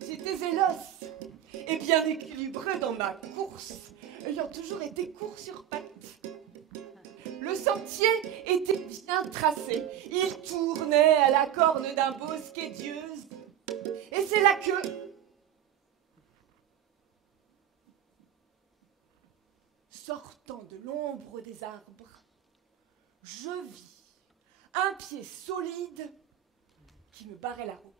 J'étais véloce et bien équilibrée dans ma course, ayant toujours été court sur pattes. Le sentier était bien tracé, il tournait à la corne d'un bosquet d'yeux, et c'est là que, sortant de l'ombre des arbres, je vis un pied solide qui me barrait la route.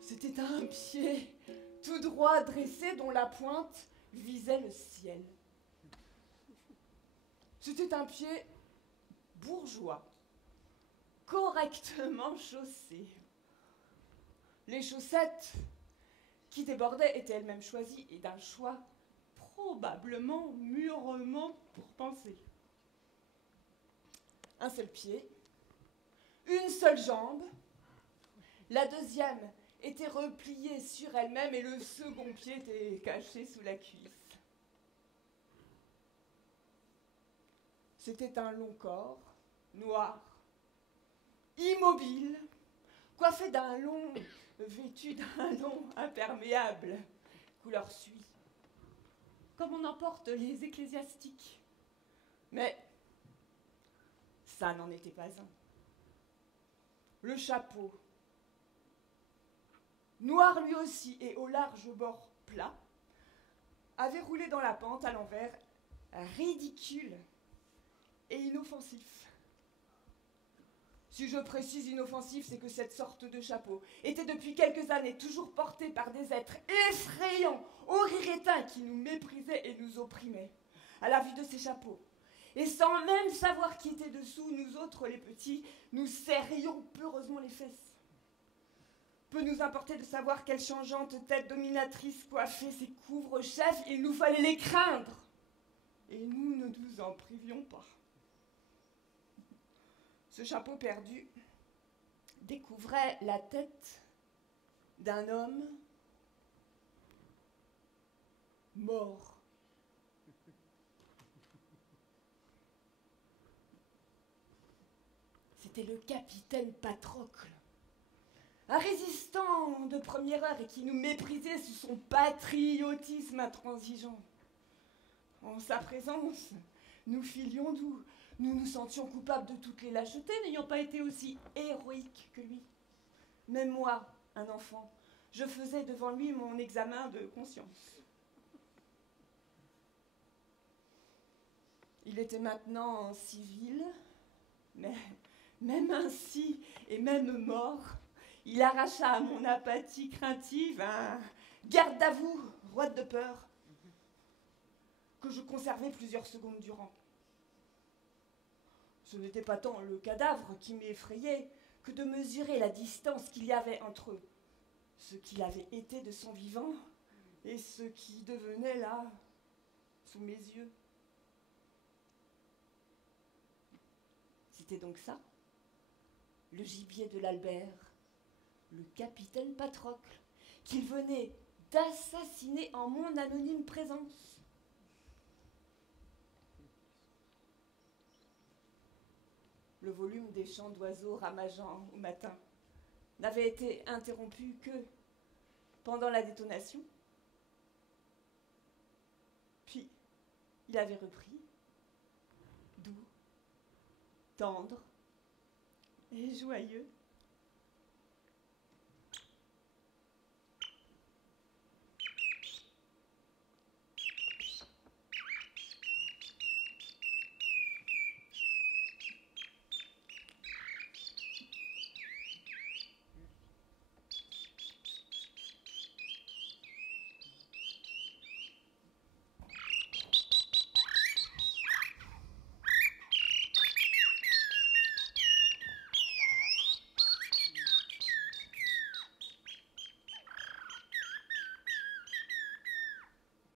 C'était un pied tout droit dressé dont la pointe visait le ciel. C'était un pied bourgeois, correctement chaussé. Les chaussettes qui débordaient étaient elles-mêmes choisies et d'un choix probablement mûrement pour penser. Un seul pied, une seule jambe, la deuxième était repliée sur elle-même et le second pied était caché sous la cuisse. C'était un long corps, noir, immobile, coiffé d'un long, vêtu d'un long imperméable, couleur suie, comme on en porte les ecclésiastiques. Mais ça n'en était pas un. Le chapeau, noir lui aussi et au large bord plat, avait roulé dans la pente à l'envers, ridicule et inoffensif. Si je précise inoffensif, c'est que cette sorte de chapeau était depuis quelques années toujours porté par des êtres effrayants, au rire éteint, qui nous méprisaient et nous opprimaient. À la vue de ces chapeaux, et sans même savoir qui était dessous, nous autres les petits, nous serrions peureusement les fesses. Peu nous importait de savoir quelle changeante tête dominatrice coiffait ces couvre-chefs, il nous fallait les craindre. Et nous ne nous en privions pas. Ce chapeau perdu découvrait la tête d'un homme mort. C'était le capitaine Patrocle, un résistant de première heure et qui nous méprisait sous son patriotisme intransigeant. En sa présence, nous filions doux, nous nous sentions coupables de toutes les lâchetés, n'ayant pas été aussi héroïques que lui. Même moi, un enfant, je faisais devant lui mon examen de conscience. Il était maintenant en civil, mais même ainsi et même mort, il arracha à mon apathie craintive un garde à vous, roi de peur, que je conservai plusieurs secondes durant. Ce n'était pas tant le cadavre qui m'effrayait que de mesurer la distance qu'il y avait entre ce qu'il avait été de son vivant et ce qui devenait là, sous mes yeux. C'était donc ça, le gibier de l'Albert, le capitaine Patrocle, qu'il venait d'assassiner en mon anonyme présence. Le volume des chants d'oiseaux ramageant au matin n'avait été interrompu que pendant la détonation. Puis, il avait repris, doux, tendre et joyeux.